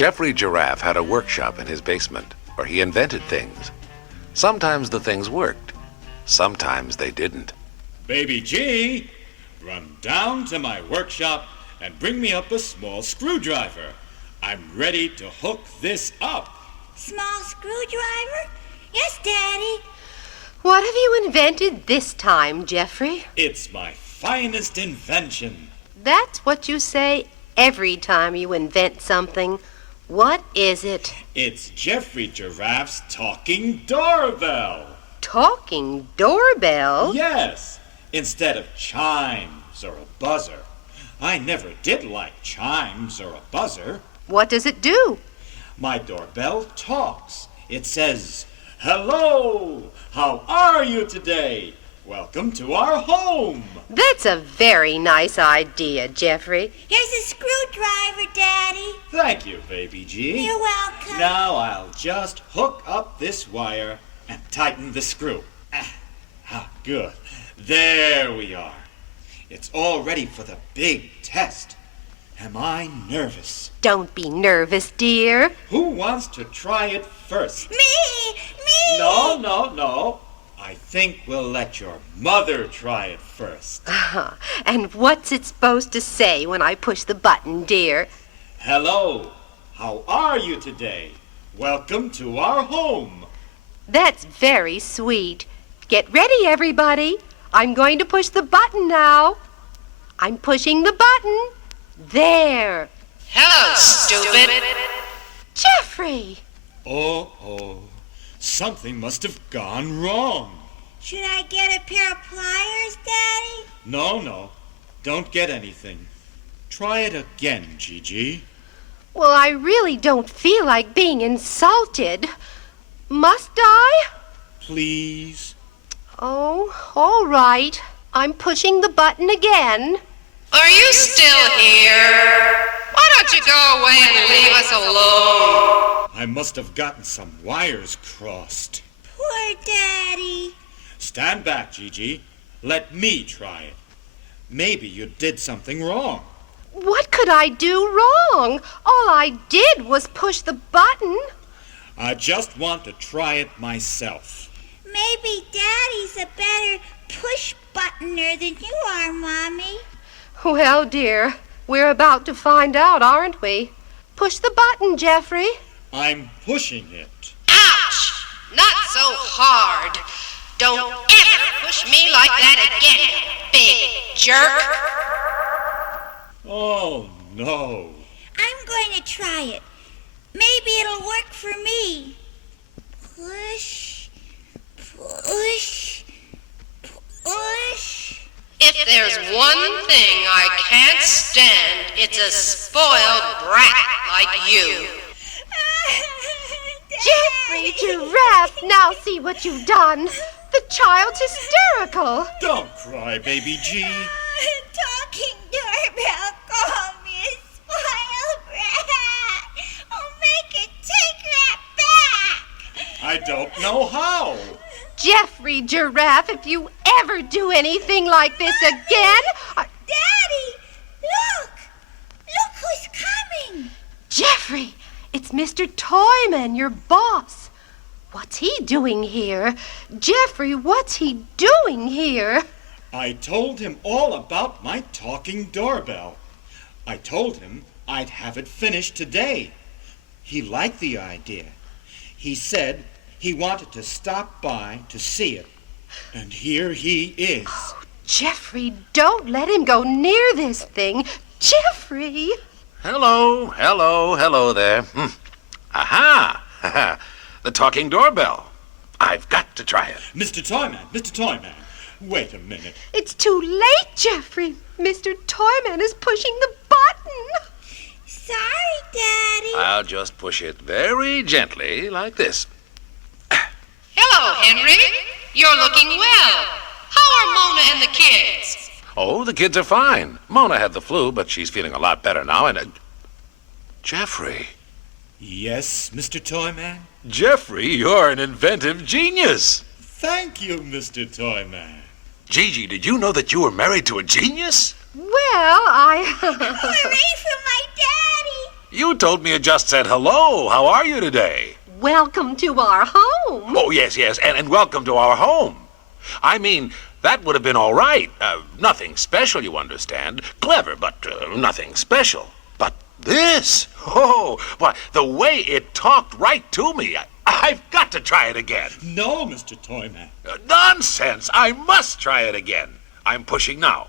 Geoffrey Giraffe had a workshop in his basement where he invented things. Sometimes the things worked. Sometimes they didn't. Baby G, run down to my workshop and bring me up a small screwdriver. I'm ready to hook this up. Small screwdriver? Yes, Daddy. What have you invented this time, Geoffrey? It's my finest invention. That's what you say every time you invent something. What is it? It's Geoffrey Giraffe's talking doorbell. Talking doorbell? Yes, instead of chimes or a buzzer. I never did like chimes or a buzzer. What does it do? My doorbell talks. It says, "Hello, how are you today? Welcome to our home." That's a very nice idea, Geoffrey. Here's a screwdriver, Daddy. Thank you, Baby G. You're welcome. Now I'll just hook up this wire and tighten the screw. Good. There we are. It's all ready for the big test. Am I nervous? Don't be nervous, dear. Who wants to try it first? Me! Me! No. I think we'll let your mother try it first. And what's it supposed to say when I push the button, dear? Hello, how are you today? Welcome to our home. That's very sweet. Get ready, everybody. I'm going to push the button now. I'm pushing the button. There. Hello, stupid. Geoffrey! Oh, something must have gone wrong. Should I get a pair of pliers, Daddy? No, don't get anything. Try it again, Gigi. Well, I really don't feel like being insulted. Must I? Please. Oh, all right. I'm pushing the button again. Are you still here? Why don't you go away and leave us alone? I must have gotten some wires crossed. Poor Daddy. Stand back, Gigi. Let me try it. Maybe you did something wrong. What could I do wrong? All I did was push the button. I just want to try it myself. Maybe Daddy's a better push-buttoner than you are, Mommy. Well, dear, we're about to find out, aren't we? Push the button, Geoffrey. I'm pushing it. Ouch! Not so hard. Don't ever push me like that again, you big jerk. Oh, no. I'm going to try it. Maybe it'll work for me. Push, push, push. If there's one thing I can't stand, it's a spoiled brat like you. Geoffrey Giraffe, now see what you've done. The child's hysterical. Don't cry, Baby G. Talking doorbell called me a spoiled brat. Oh, make it take that back. I don't know how. Geoffrey Giraffe, if you ever do anything like this again... Daddy, look! Look who's coming. Geoffrey, it's Mr. Toyman, your boss. What's he doing here? Geoffrey, what's he doing here? I told him all about my talking doorbell. I told him I'd have it finished today. He liked the idea. He said he wanted to stop by to see it. And here he is. Oh, Geoffrey, don't let him go near this thing. Geoffrey! Hello there. Aha! The talking doorbell. I've got to try it. Mr. Toyman, wait a minute. It's too late, Geoffrey. Mr. Toyman is pushing the button. Sorry, Daddy. I'll just push it very gently, like this. Hello, Henry. You're looking well. How are Mona and the kids? Oh, the kids are fine. Mona had the flu, but she's feeling a lot better now, and... Geoffrey. Yes, Mr. Toyman? Geoffrey, you're an inventive genius. Thank you, Mr. Toyman. Gigi, did you know that you were married to a genius? Well, Hooray for my daddy. You You told me you just said hello. How are you today? Welcome to our home. Oh, yes, and welcome to our home. I mean, that would have been all right. Nothing special, you understand. Clever, but nothing special. But this, why, the way it talked right to me, I've got to try it again. No, Mr. Toyman. Nonsense! I must try it again. I'm pushing now.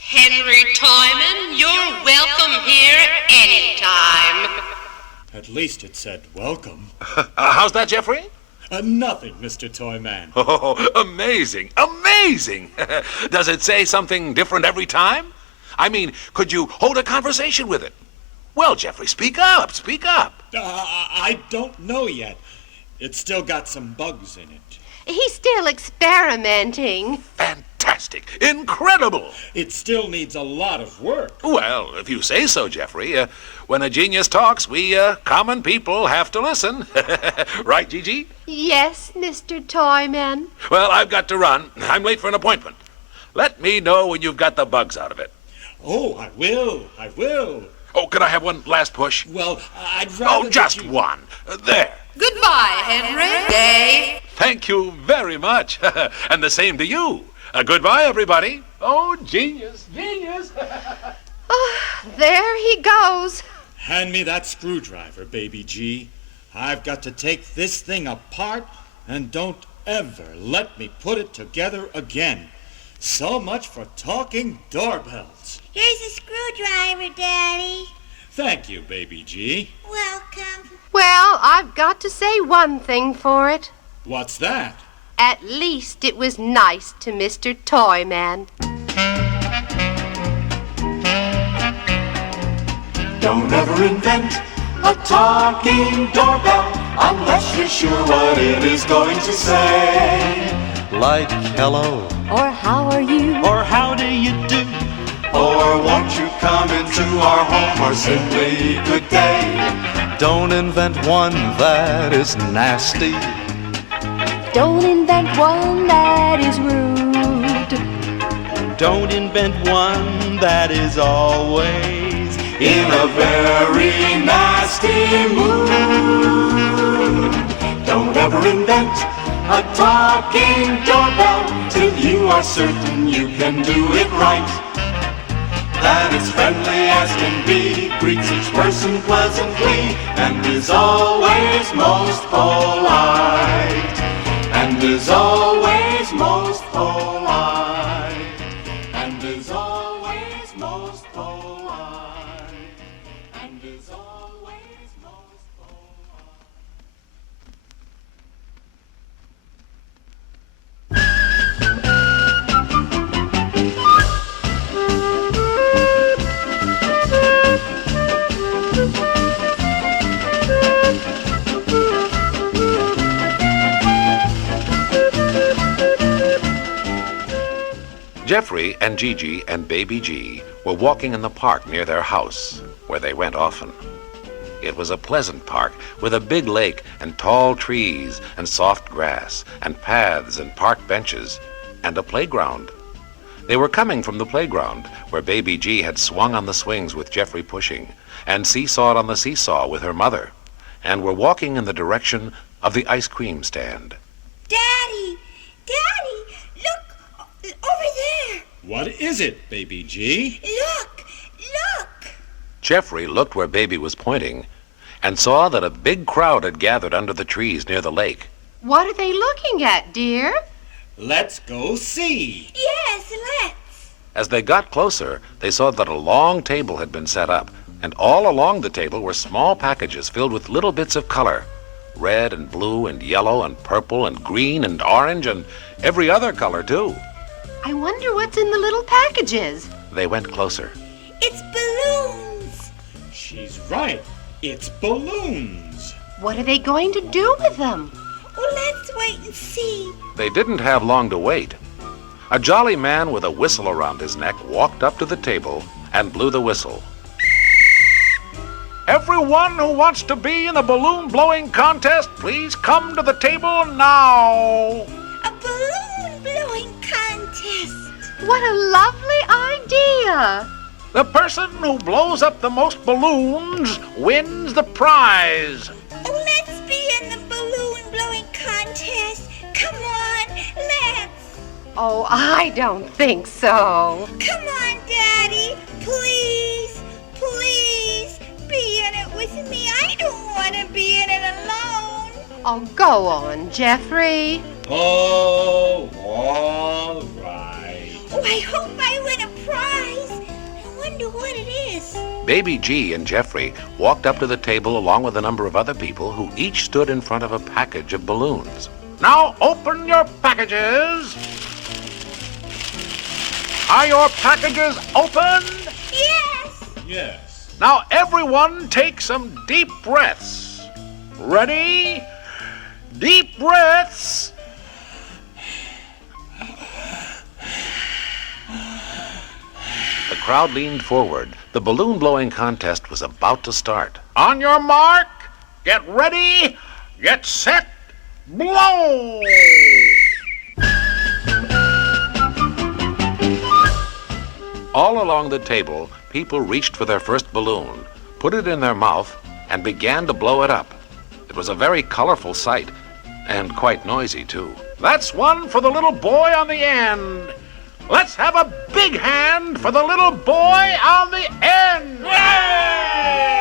Henry Toyman, you're welcome here anytime. At least it said welcome. How's that, Geoffrey? Nothing, Mr. Toyman. Oh, amazing, amazing. Does it say something different every time? I mean, could you hold a conversation with it? Well, Geoffrey, speak up, speak up. I don't know yet. It's still got some bugs in it. He's still experimenting. Fantastic, incredible. It still needs a lot of work. Well, if you say so, Geoffrey. When a genius talks, we common people have to listen. Right, Gigi? Yes, Mr. Toyman. Well, I've got to run. I'm late for an appointment. Let me know when you've got the bugs out of it. Oh, I will. Oh, could I have one last push? Well, I'd rather... Oh, just one. There. Goodbye, Henry. Day. Thank you very much. And the same to you. Goodbye, everybody. Oh, genius, genius. There he goes. Hand me that screwdriver, baby G. I've got to take this thing apart, and don't ever let me put it together again. So much for talking doorbells. Here's a screwdriver, Daddy. Thank you, baby G. Welcome. Well, I've got to say one thing for it. What's that? At least it was nice to Mr. Toyman. Don't ever invent a talking doorbell unless you're sure what it is going to say. Like hello, Or how are you? or how do you do? Or won't you come into our home, or simply good day. Don't invent one that is nasty. Don't invent one that is rude. Don't invent one that is always In a very nasty mood. Don't ever invent a talking doorbell till you are certain you can do it right. That it's friendly as can be, greets each person pleasantly, and is always most polite. And is always most polite. And is always most polite. And is always most polite. Geoffrey and Gigi and Baby G were walking in the park near their house, where they went often. It was a pleasant park with a big lake and tall trees and soft grass and paths and park benches and a playground. They were coming from the playground where Baby G had swung on the swings with Geoffrey pushing and seesawed on the seesaw with her mother, and were walking in the direction of the ice cream stand. Daddy! Look! Over there! What is it, baby G? Look! Geoffrey looked where Baby was pointing and saw that a big crowd had gathered under the trees near the lake. What are they looking at, dear? Let's go see. Yes, let's. As they got closer, they saw that a long table had been set up, and all along the table were small packages filled with little bits of color. Red and blue and yellow and purple and green and orange and every other color, too. I wonder what's in the little packages. They went closer. It's balloons. She's right. It's balloons. What are they going to do with them? Oh, let's wait and see. They didn't have long to wait. A jolly man with a whistle around his neck walked up to the table and blew the whistle. Everyone who wants to be in the balloon blowing contest, please come to the table now. A balloon blowing contest. What a lovely idea. The person who blows up the most balloons wins the prize. Oh, let's be in the balloon blowing contest. Come on, let's. Oh, I don't think so. Come on, Daddy. Please, please be in it with me. I don't want to be in it alone. Oh, go on, Geoffrey. Oh, all right. Oh, I hope I win a prize. I wonder what it is. Baby G and Geoffrey walked up to the table along with a number of other people who each stood in front of a package of balloons. Now open your packages. Are your packages open? Yes. Yes. Now everyone take some deep breaths. Ready? Deep breaths. The crowd leaned forward. The balloon blowing contest was about to start. On your mark, get ready, get set, blow! All along the table, people reached for their first balloon, put it in their mouth, and began to blow it up. It was a very colorful sight, and quite noisy, too. That's one for the little boy on the end. Let's have a big hand for the little boy on the end. Hooray!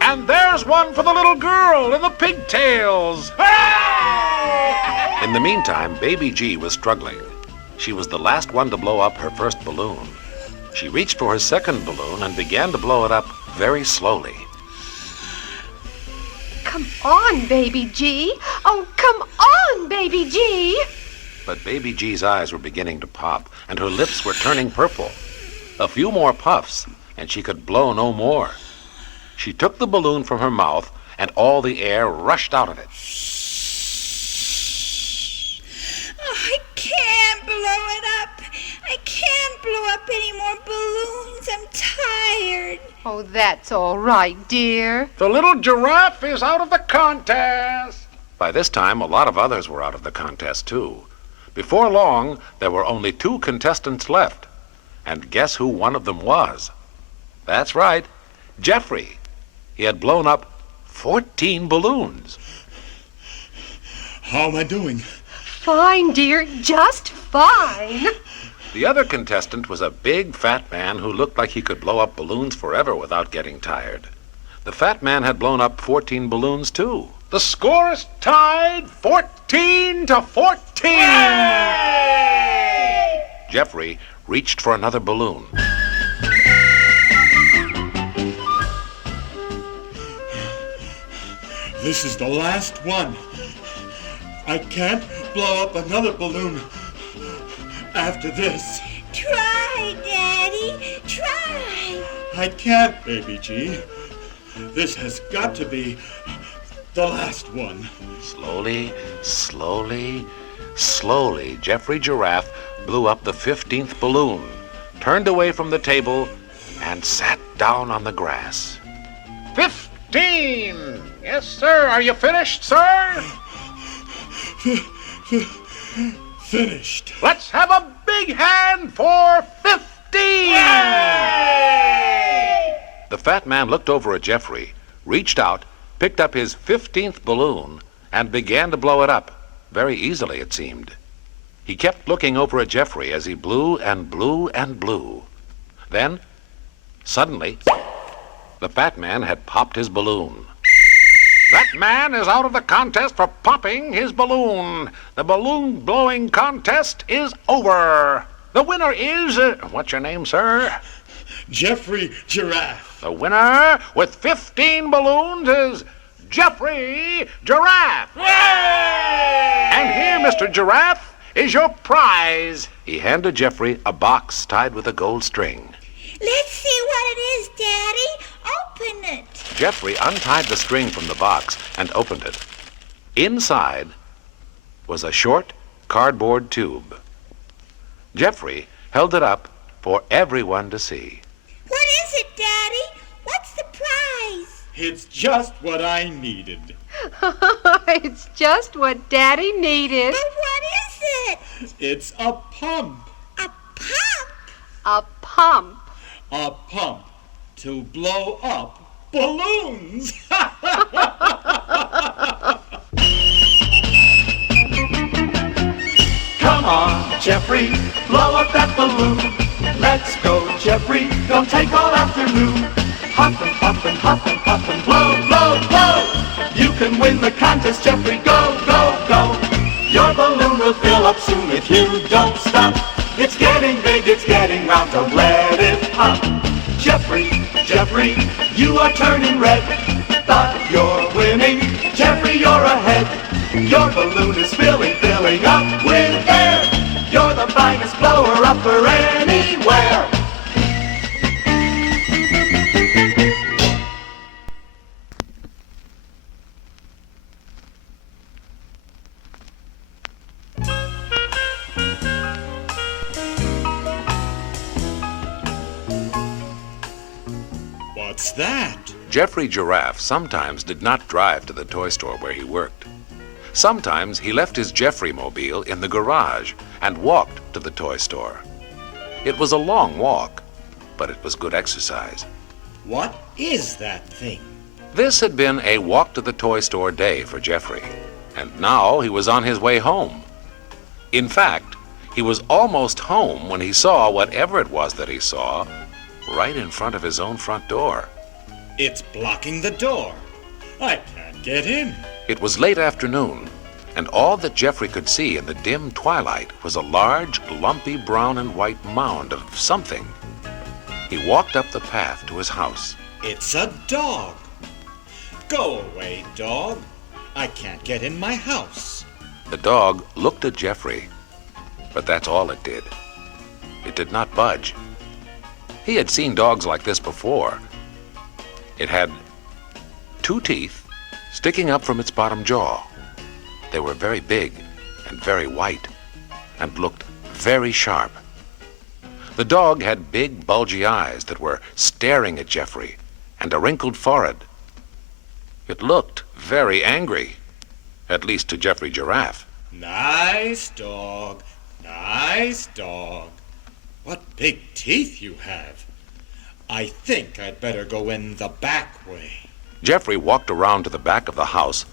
And there's one for the little girl in the pigtails. Hooray! In the meantime, Baby G was struggling. She was the last one to blow up her first balloon. She reached for her second balloon and began to blow it up very slowly. Come on, Baby G. Oh, come on, Baby G. But Baby G's eyes were beginning to pop, and her lips were turning purple. A few more puffs, and she could blow no more. She took the balloon from her mouth, and all the air rushed out of it. Oh, I can't blow it up. I can't blow up any more balloons. I'm tired. Oh, that's all right, dear. The little giraffe is out of the contest. By this time, a lot of others were out of the contest, too. Before long, there were only 2 contestants left. And guess who one of them was? That's right, Geoffrey. He had blown up 14 balloons. How am I doing? Fine, dear, just fine. The other contestant was a big, fat man who looked like he could blow up balloons forever without getting tired. The fat man had blown up 14 balloons, too. The score is tied 14 to 14. Yay! Geoffrey reached for another balloon. This is the last one. I can't blow up another balloon after this. Try, Daddy. Try. I can't, Baby G. This has got to be the last one. Slowly, slowly, slowly, Geoffrey Giraffe blew up the 15th balloon, turned away from the table, and sat down on the grass. 15! Yes, sir. Are you finished, sir? Finished. Let's have a big hand for 15! Yay! The fat man looked over at Geoffrey, reached out, picked up his 15th balloon, and began to blow it up. Very easily, it seemed. He kept looking over at Geoffrey as he blew and blew and blew. Then, suddenly, the fat man had popped his balloon. That man is out of the contest for popping his balloon. The balloon blowing contest is over. The winner is, what's your name, sir? Geoffrey Giraffe. The winner with 15 balloons is Geoffrey Giraffe. Yay! And here, Mr. Giraffe, is your prize. He handed Geoffrey a box tied with a gold string. Let's see what it is, Daddy. Open it. Geoffrey untied the string from the box and opened it. Inside was a short cardboard tube. Geoffrey held it up for everyone to see. What is it, Daddy? What's the prize? It's just what I needed. It's just what Daddy needed. But what is it? It's a pump. A pump? A pump. pump. A pump to blow up balloons. Come on, Geoffrey, blow up that balloon. Let's go, Geoffrey, don't take all afternoon. Hoppin', hoppin', hoppin', hoppin', blow, blow, blow. You can win the contest, Geoffrey, go, go, go. Your balloon will fill up soon if you don't stop. It's getting big, it's getting round, don't let it pop. Geoffrey, Geoffrey, you are turning red. But you're winning, Geoffrey, you're ahead. Your balloon is filling up with air. You're the finest blower upper anywhere. What's that? Geoffrey Giraffe sometimes did not drive to the toy store where he worked. Sometimes he left his Geoffrey-mobile in the garage and walked to the toy store. It was a long walk, but it was good exercise. What is that thing? This had been a walk to the toy store day for Geoffrey, and now he was on his way home. In fact, he was almost home when he saw whatever it was that he saw right in front of his own front door. It's blocking the door. I can't get in. It was late afternoon, and all that Geoffrey could see in the dim twilight was a large, lumpy brown and white mound of something. He walked up the path to his house. It's a dog. Go away, dog. I can't get in my house. The dog looked at Geoffrey, but that's all it did. It did not budge. He had seen dogs like this before. It had 2 teeth sticking up from its bottom jaw. They were very big and very white and looked very sharp. The dog had big, bulgy eyes that were staring at Geoffrey and a wrinkled forehead. It looked very angry, at least to Geoffrey Giraffe. Nice dog. Nice dog. What big teeth you have. I think I'd better go in the back way. Geoffrey walked around to the back of the house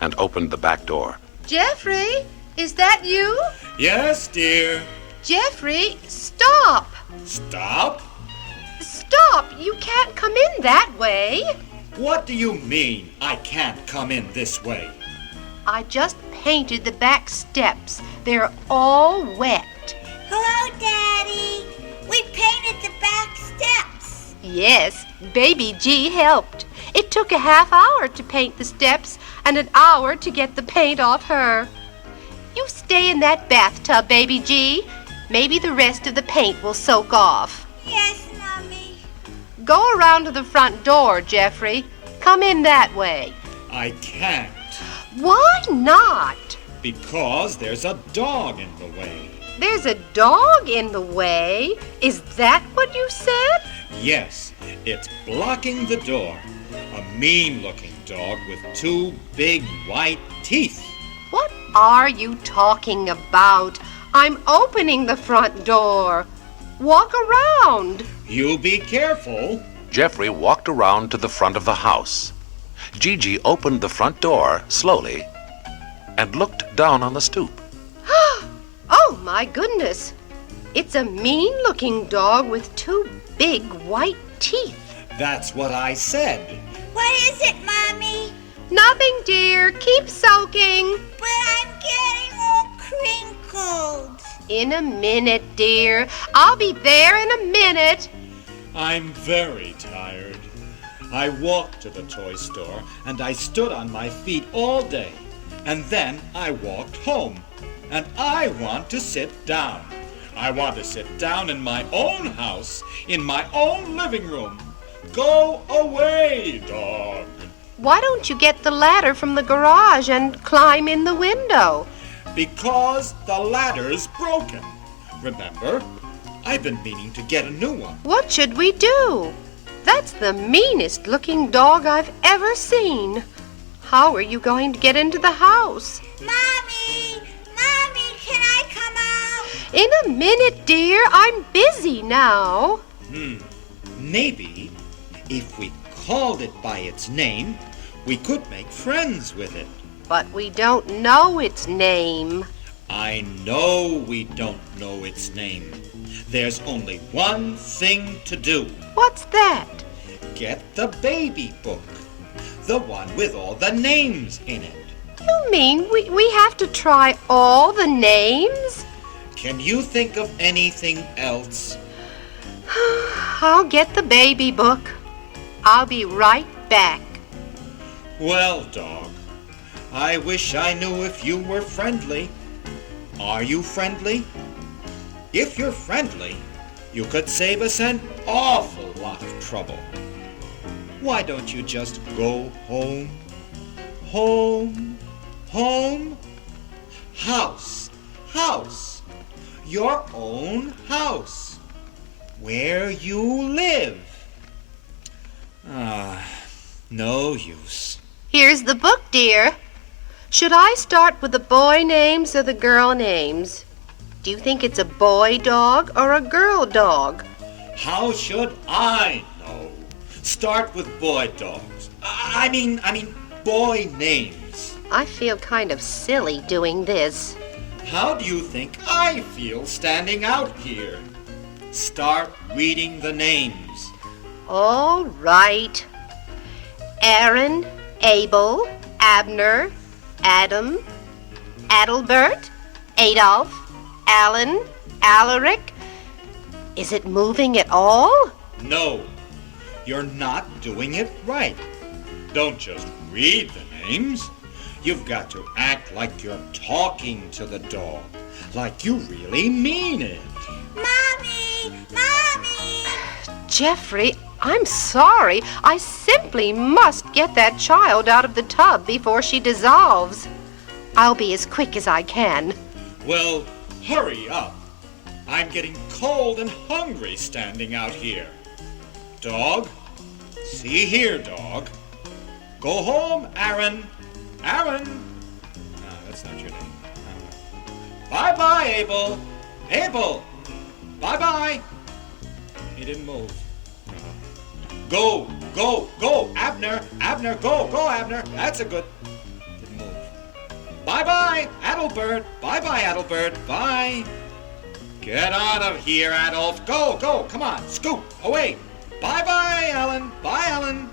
and opened the back door. Geoffrey, is that you? Yes, dear. Geoffrey, stop. Stop? Stop! You can't come in that way. What do you mean I can't come in this way? I just painted the back steps. They're all wet. Hello, Daddy. We painted the back steps. Yes, Baby G helped. It took a half hour to paint the steps and an hour to get the paint off her. You stay in that bathtub, Baby G. Maybe the rest of the paint will soak off. Yes, Mommy. Go around to the front door, Geoffrey. Come in that way. I can't. Why not? Because there's a dog in the way. There's a dog in the way? Is that what you said? Yes, it's blocking the door. A mean-looking dog with 2 big white teeth. What are you talking about? I'm opening the front door. Walk around. You be careful. Geoffrey walked around to the front of the house. Gigi opened the front door slowly and looked down on the stoop. Oh, my goodness. It's a mean-looking dog with 2 big white teeth. That's what I said. What is it, Mommy? Nothing, dear. Keep soaking. But I'm getting all crinkled. In a minute, dear. I'll be there in a minute. I'm very tired. I walked to the toy store and I stood on my feet all day. And then I walked home. And I want to sit down. I want to sit down in my own house, in my own living room. Go away, dog. Why don't you get the ladder from the garage and climb in the window? Because the ladder's broken. Remember? I've been meaning to get a new one. What should we do? That's the meanest looking dog I've ever seen. How are you going to get into the house? Mommy! Mommy, can I come out? In a minute, dear. I'm busy now. Maybe if we called it by its name, we could make friends with it. But we don't know its name. I know we don't know its name. There's only one thing to do. What's that? Get the baby book. The one with all the names in it. You mean we have to try all the names? Can you think of anything else? I'll get the baby book. I'll be right back. Well, dog, I wish I knew if you were friendly. Are you friendly? If you're friendly, you could save us an awful lot of trouble. Why don't you just go home? Home, home, house, house, your own house, where you live. No use. Here's the book, dear. Should I start with the boy names or the girl names? Do you think it's a boy dog or a girl dog? How should I know? Start with boy dogs. I mean, boy names. I feel kind of silly doing this. How do you think I feel standing out here? Start reading the names. All right. Aaron, Abel, Abner, Adam, Adelbert, Adolf, Alan, Alaric. Is it moving at all? No, you're not doing it right. Don't just read the names. You've got to act like you're talking to the dog, like you really mean it. Mommy! Mommy! Geoffrey, I'm sorry. I simply must get that child out of the tub before she dissolves. I'll be as quick as I can. Well, hurry up. I'm getting cold and hungry standing out here. Dog, see here, dog. Go home, Aaron. Aaron. No, that's not your name. Bye-bye, Abel. Abel. Bye-bye. He didn't move. Go, go, go, Abner. Abner, go, go, Abner. That's a good... Didn't move. Bye-bye, Adelbert. Bye-bye, Adelbert. Bye. Get out of here, Adolf. Go, go, come on, scoot, away. Bye-bye, Alan. Bye, Alan.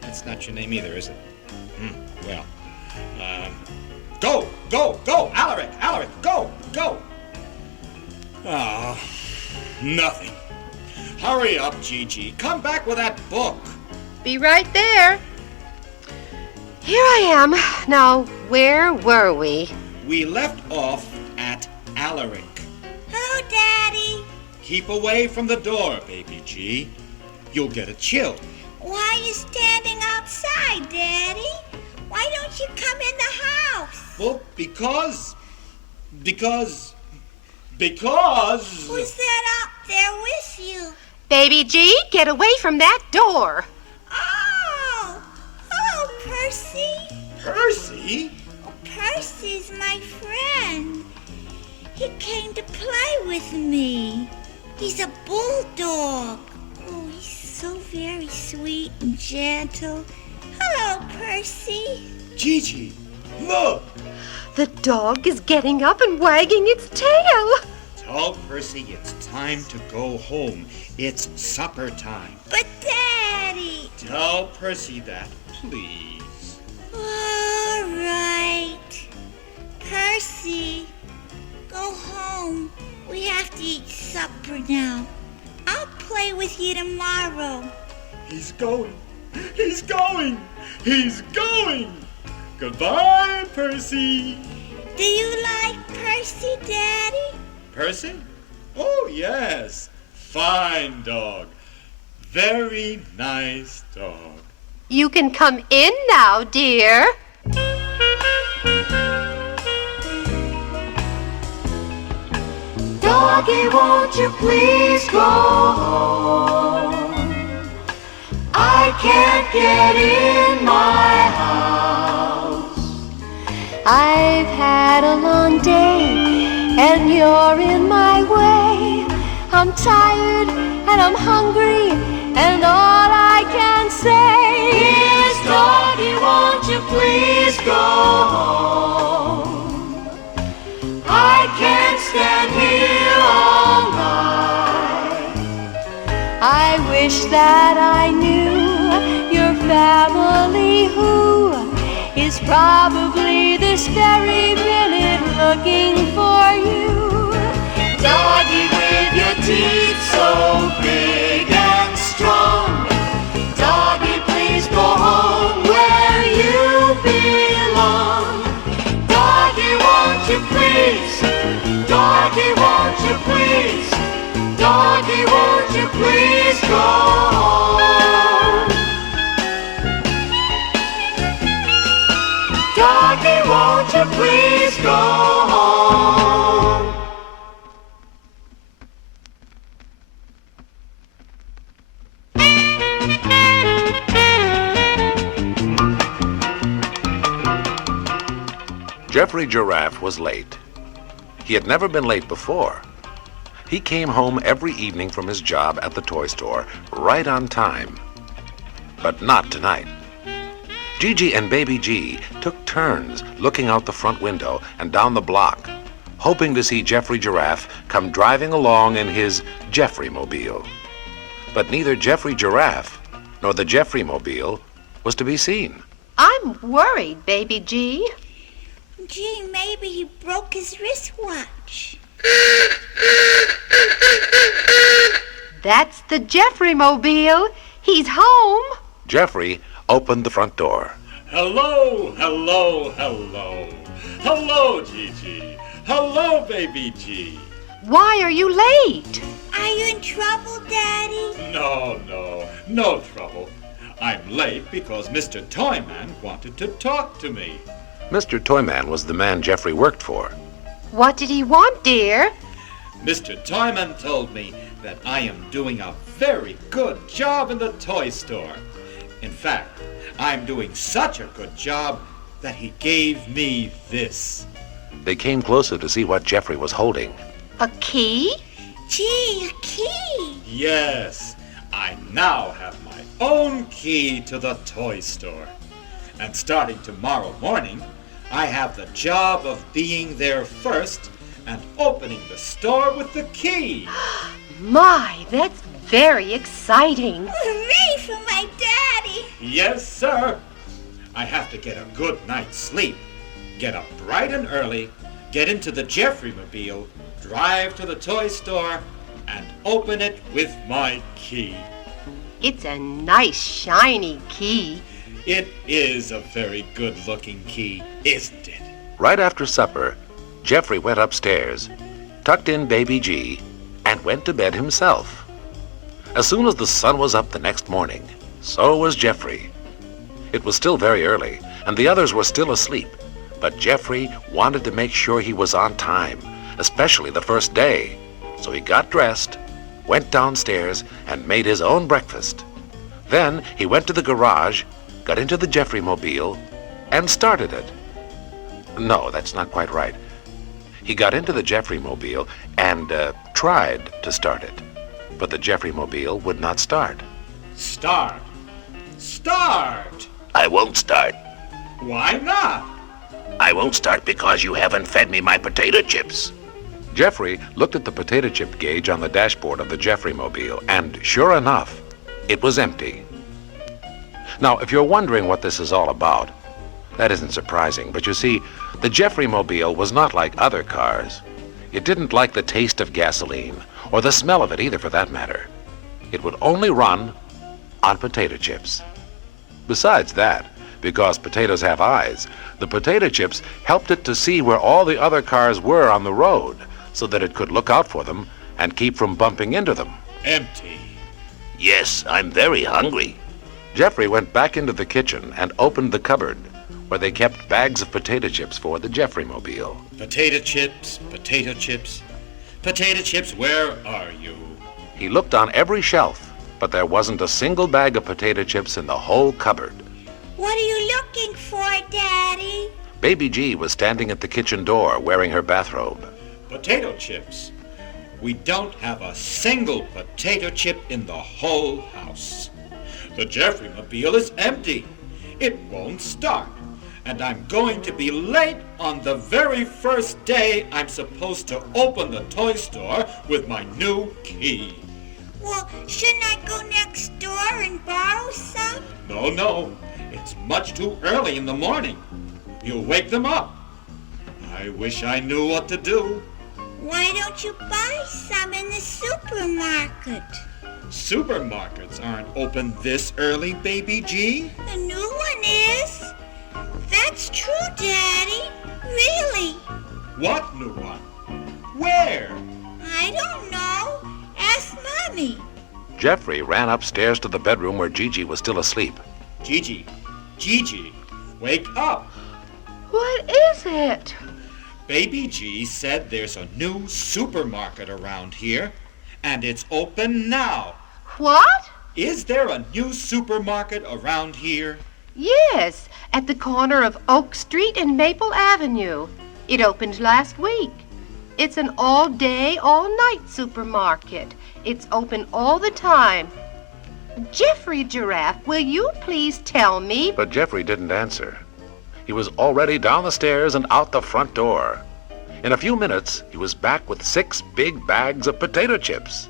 That's not your name either, is it? Well, go, go, go, Alaric, Alaric, go, go. Nothing. Hurry up, Gigi. Come back with that book. Be right there. Here I am. Now, where were we? We left off at Alaric. Oh, Daddy. Keep away from the door, baby G. You'll get a chill. Why are you standing outside, Daddy? Why don't you come in the house? Well, because... Who's that up there with you? Baby G, get away from that door. Oh! Hello, Percy. Percy? Oh, Percy's my friend. He came to play with me. He's a bulldog. Oh, he's so very sweet and gentle. Hello, Percy. Gigi, look! The dog is getting up and wagging its tail. Tell Percy it's time to go home. It's supper time. But, Daddy. Tell Percy that, please. All right. Percy, go home. We have to eat supper now. I'll play with you tomorrow. He's going. He's going. He's going. Goodbye, Percy. Do you like Percy, Daddy? Percy? Oh, yes. Fine dog. Very nice dog. You can come in now, dear. Doggy, won't you please go home? I can't get in my house. I've had a long day and you're in my way. I'm tired and I'm hungry, and all I can say is, doggy, won't you please go home? I can't stand here all night. I wish that I knew your family, who is probably this very minute looking for you. Doggy, with your teeth so big and strong, doggy, please go home where you belong. Doggy, won't you please? Doggy, won't you please? Doggy, won't you please go home? Doggy, won't you please go home? Geoffrey Giraffe was late. He had never been late before. He came home every evening from his job at the toy store right on time. But not tonight. Gigi and Baby G took turns looking out the front window and down the block, hoping to see Geoffrey Giraffe come driving along in his Geoffrey-mobile. But neither Geoffrey Giraffe nor the Geoffrey-mobile was to be seen. I'm worried, Baby G. Gee, maybe he broke his wristwatch. That's the Geoffrey-mobile. He's home. Geoffrey opened the front door. Hello, hello, hello. Hello, Gigi. Hello, Baby G. Why are you late? Are you in trouble, Daddy? No trouble. I'm late because Mr. Toyman wanted to talk to me. Mr. Toyman was the man Geoffrey worked for. What did he want, dear? Mr. Toyman told me that I am doing a very good job in the toy store. In fact, I'm doing such a good job that he gave me this. They came closer to see what Geoffrey was holding. A key? Gee, a key. Yes, I now have my own key to the toy store. And starting tomorrow morning, I have the job of being there first and opening the store with the key. My, that's very exciting. Hooray for my daddy. Yes, sir. I have to get a good night's sleep, get up bright and early, get into the Geoffrey-mobile, drive to the toy store, and open it with my key. It's a nice, shiny key. It is a very good-looking key, isn't it? Right after supper, Geoffrey went upstairs, tucked in Baby G, and went to bed himself. As soon as the sun was up the next morning, so was Geoffrey. It was still very early, and the others were still asleep, but Geoffrey wanted to make sure he was on time, especially the first day. So he got dressed, went downstairs, and made his own breakfast. Then he went to the garage, got into the Geoffrey-mobile, and started it. No, that's not quite right. He got into the Geoffrey-mobile and tried to start it, but the Geoffrey-mobile would not start. Start. Start! I won't start. Why not? I won't start because you haven't fed me my potato chips. Geoffrey looked at the potato chip gauge on the dashboard of the Geoffrey-mobile, and sure enough, it was empty. Now, if you're wondering what this is all about, that isn't surprising, but you see, the Geoffrey-mobile was not like other cars. It didn't like the taste of gasoline, or the smell of it either for that matter. It would only run on potato chips. Besides that, because potatoes have eyes, the potato chips helped it to see where all the other cars were on the road, so that it could look out for them and keep from bumping into them. Empty. Yes, I'm very hungry. Geoffrey went back into the kitchen and opened the cupboard where they kept bags of potato chips for the Geoffrey-mobile. Potato chips, potato chips. Potato chips, where are you? He looked on every shelf, but there wasn't a single bag of potato chips in the whole cupboard. What are you looking for, Daddy? Baby G was standing at the kitchen door wearing her bathrobe. Potato chips. We don't have a single potato chip in the whole house. The Geoffrey-mobile is empty. It won't start. And I'm going to be late on the very first day I'm supposed to open the toy store with my new key. Well, shouldn't I go next door and borrow some? No. It's much too early in the morning. You'll wake them up. I wish I knew what to do. Why don't you buy some in the supermarket? Supermarkets aren't open this early, Baby G. The new one is. That's true, Daddy. Really. What new one? Where? I don't know. Ask Mommy. Geoffrey ran upstairs to the bedroom where Gigi was still asleep. Gigi, wake up. What is it? Baby G said there's a new supermarket around here, and it's open now. What? Is there a new supermarket around here? Yes, at the corner of Oak Street and Maple Avenue. It opened last week. It's an all-day, all-night supermarket. It's open all the time. Geoffrey Giraffe, will you please tell me? But Geoffrey didn't answer. He was already down the stairs and out the front door. In a few minutes, he was back with 6 big bags of potato chips.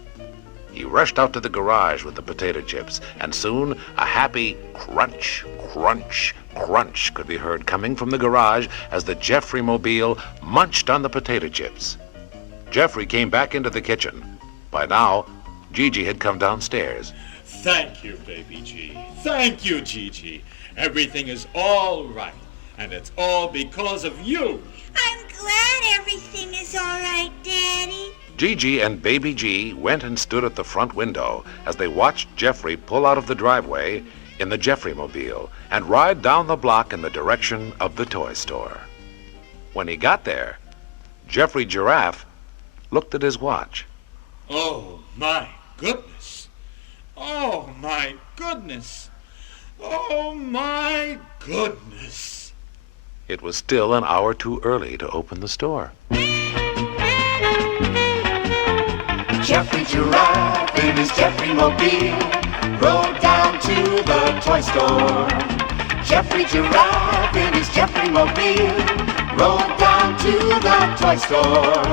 He rushed out to the garage with the potato chips, and soon a happy crunch, crunch, crunch could be heard coming from the garage as the Geoffrey-mobile munched on the potato chips. Geoffrey came back into the kitchen. By now, Gigi had come downstairs. Thank you, Baby G. Thank you, Gigi. Everything is all right, and it's all because of you. I'm glad everything is all right, Daddy. Gigi and Baby G went and stood at the front window as they watched Geoffrey pull out of the driveway in the Geoffrey-mobile and ride down the block in the direction of the toy store. When he got there, Geoffrey Giraffe looked at his watch. Oh, my goodness. Oh, my goodness. Oh, my goodness. It was still an hour too early to open the store. Geoffrey Giraffe in his Geoffrey-mobile rode down to the toy store. Geoffrey Giraffe in his Geoffrey-mobile rode down to the toy store.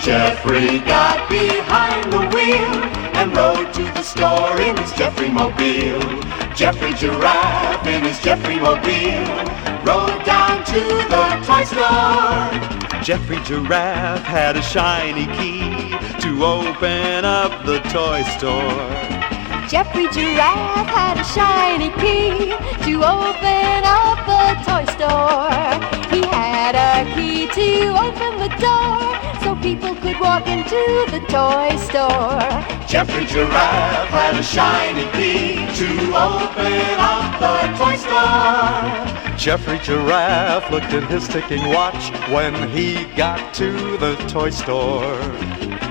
Geoffrey got behind the wheel and rode to the store in his Geoffrey-mobile. Geoffrey Giraffe in his Geoffrey-mobile rode down to the toy store. Geoffrey Giraffe had a shiny key to open up the toy store. Geoffrey Giraffe had a shiny key to open up the toy store. He had a key to open the door so people could walk into the toy store. Geoffrey Giraffe had a shiny key to open up the toy store. Geoffrey Giraffe looked at his ticking watch when he got to the toy store.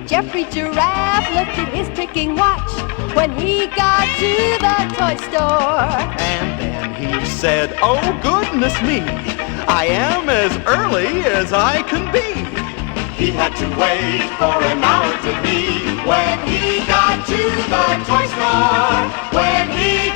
Geoffrey Giraffe looked at his ticking watch when he got to the toy store. And then he said, "Oh, goodness me, I am as early as I can be." He had to wait for an hour to be when he got to the toy store. When he